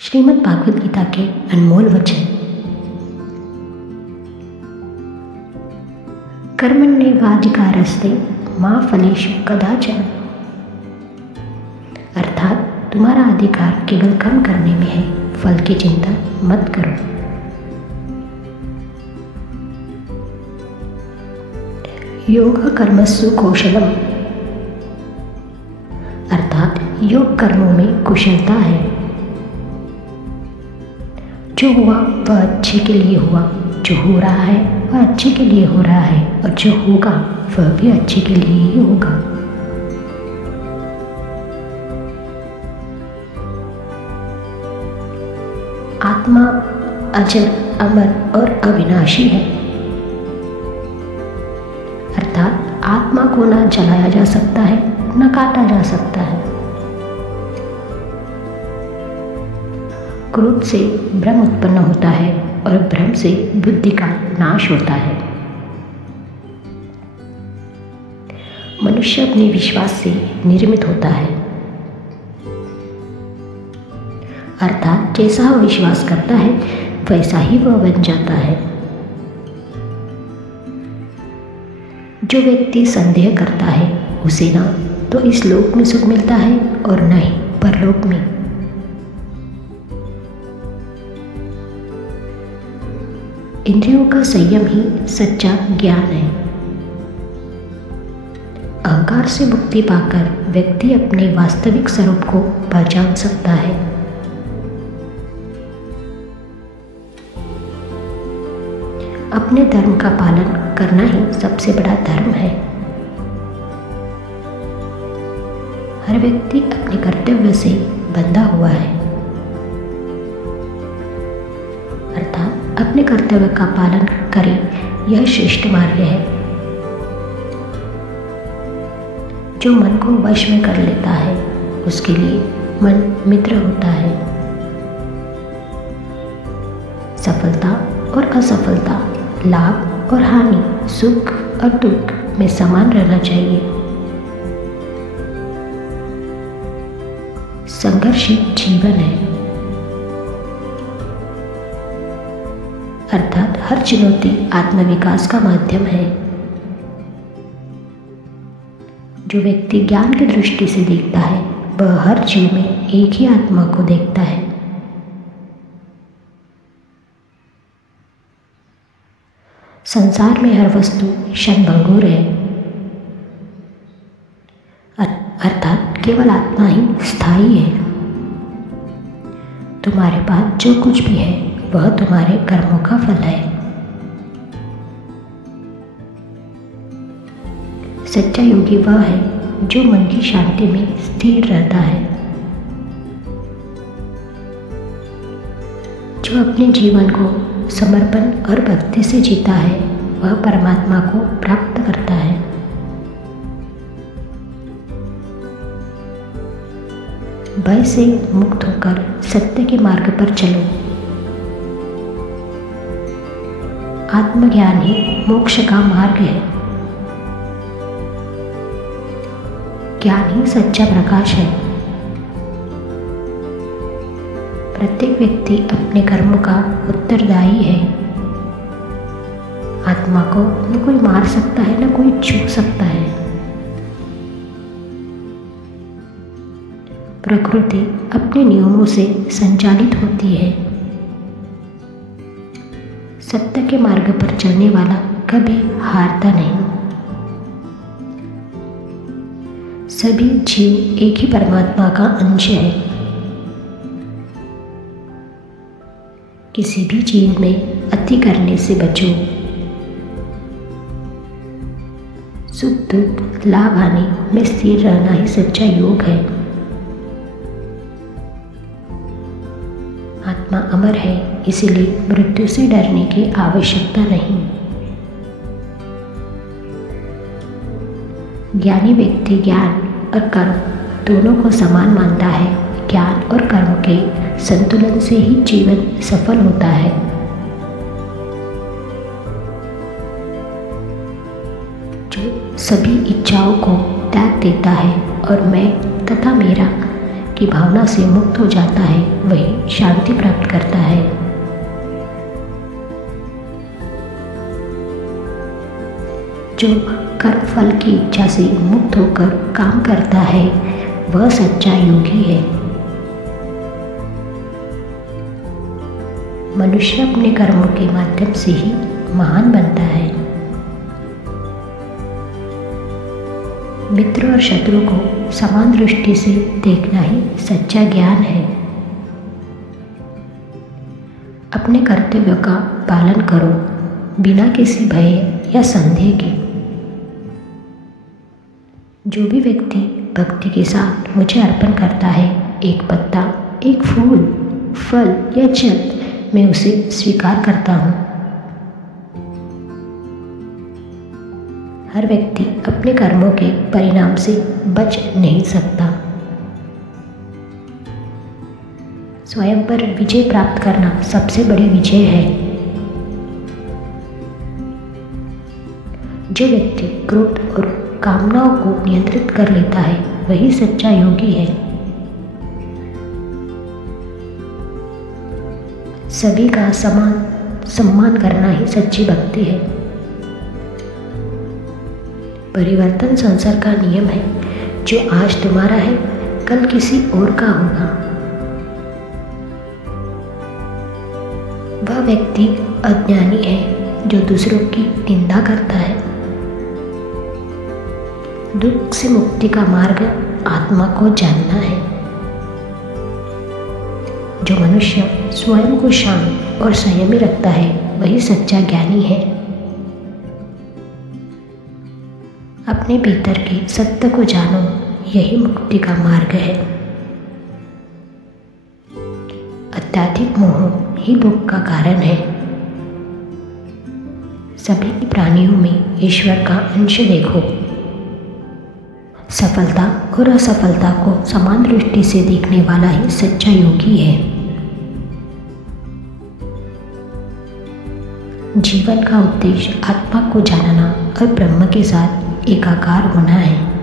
श्रीमद् भागवत गीता के अनमोल वचन। कर्मण्येवाधिकारस्ते मा फलेषु कदाचन। अर्थात तुम्हारा अधिकार केवल कर्म करने में है, फल की चिंता मत करो। योग कर्मसु कौशलम, अर्थात योग कर्मों में कुशलता है। जो हुआ वह अच्छे के लिए हुआ, जो हो रहा है वह अच्छे के लिए हो रहा है, और जो होगा वह भी अच्छे के लिए ही होगा। आत्मा अजर, अमर और अविनाशी है, अर्थात आत्मा को ना जलाया जा सकता है, न काटा जा सकता है। क्रोध से भ्रम उत्पन्न होता है और भ्रम से बुद्धि का नाश होता है। मनुष्य अपने विश्वास से निर्मित होता है, अर्थात जैसा वह विश्वास करता है वैसा ही वह बन जाता है। जो व्यक्ति संदेह करता है उसे ना तो इस लोक में सुख मिलता है और न ही परलोक में। इंद्रियों का संयम ही सच्चा ज्ञान है। अहंकार से मुक्ति पाकर व्यक्ति अपने वास्तविक स्वरूप को पहचान सकता है। अपने धर्म का पालन करना ही सबसे बड़ा धर्म है। हर व्यक्ति अपने कर्तव्य से बंधा हुआ है, अर्थात अपने कर्तव्य का पालन करें, यह श्रेष्ठ मार्ग है। जो मन को वश में कर लेता है उसके लिए मन मित्र होता है। सफलता और असफलता, लाभ और हानि, सुख और दुख में समान रहना चाहिए। संघर्षित जीवन है, अर्थात हर चुनौती आत्मविकास का माध्यम है। जो व्यक्ति ज्ञान की दृष्टि से देखता है वह हर जीव में एक ही आत्मा को देखता है। संसार में हर वस्तु क्षणभंगुर है, अर्थात केवल आत्मा ही स्थायी है। तुम्हारे पास जो कुछ भी है वह तुम्हारे कर्मों का फल है। सच्चा योगी वह है जो मन की शांति में स्थिर रहता है, जो अपने जीवन को समर्पण और भक्ति से जीता है वह परमात्मा को प्राप्त करता है। भय से मुक्त होकर सत्य के मार्ग पर चलो। आत्मज्ञान ही मोक्ष का मार्ग है। ज्ञान ही सच्चा प्रकाश है। प्रत्येक व्यक्ति अपने कर्मों का उत्तरदायी है। आत्मा को न कोई मार सकता है न कोई छू सकता है। प्रकृति अपने नियमों से संचालित होती है। सत्य के मार्ग पर चलने वाला कभी हारता नहीं। सभी जीव एक ही परमात्मा का अंश है। किसी भी चीज में अति करने से बचो। सुख दुख, लाभ हानि में स्थिर रहना ही सच्चा योग है। आत्मा अमर है, इसीलिए मृत्यु से डरने की आवश्यकता नहीं। ज्ञानी व्यक्ति ज्ञान और कर्म दोनों को समान मानता है। ज्ञान और कर्म के संतुलन से ही जीवन सफल होता है। जो सभी इच्छाओं को त्याग देता है और मैं तथा मेरा की भावना से मुक्त हो जाता है, वही शांति प्राप्त करता है। जो कर्म फल की इच्छा से मुक्त होकर काम करता है वह सच्चा योगी है। मनुष्य अपने कर्मों के माध्यम से ही महान बनता है। मित्र और शत्रु को समान दृष्टि से देखना ही सच्चा ज्ञान है। अपने कर्तव्यों का पालन करो बिना किसी भय या संदेह के। जो भी व्यक्ति भक्ति के साथ मुझे अर्पण करता है, एक पत्ता, एक फूल, फल या जल, मैं उसे स्वीकार करता हूँ। हर व्यक्ति अपने कर्मों के परिणाम से बच नहीं सकता। स्वयं पर विजय प्राप्त करना सबसे बड़ी विजय है। जो व्यक्ति क्रोध और कामनाओं को नियंत्रित कर लेता है वही सच्चा योगी है। सभी का समान सम्मान करना ही सच्ची भक्ति है। परिवर्तन संसार का नियम है। जो आज तुम्हारा है कल किसी और का होगा। वह व्यक्ति अज्ञानी है जो दूसरों की निंदा करता है। दुख से मुक्ति का मार्ग आत्मा को जानना है। जो मनुष्य स्वयं को शांत और संयमी रखता है वही सच्चा ज्ञानी है। अपने भीतर के सत्य को जानो, यही मुक्ति का मार्ग है। अत्यधिक मोह ही दुख का कारण है। सभी प्राणियों में ईश्वर का अंश देखो। सफलता और असफलता को समान दृष्टि से देखने वाला ही सच्चा योगी है। जीवन का उद्देश्य आत्मा को जानना और ब्रह्म के साथ एकाकार होना है।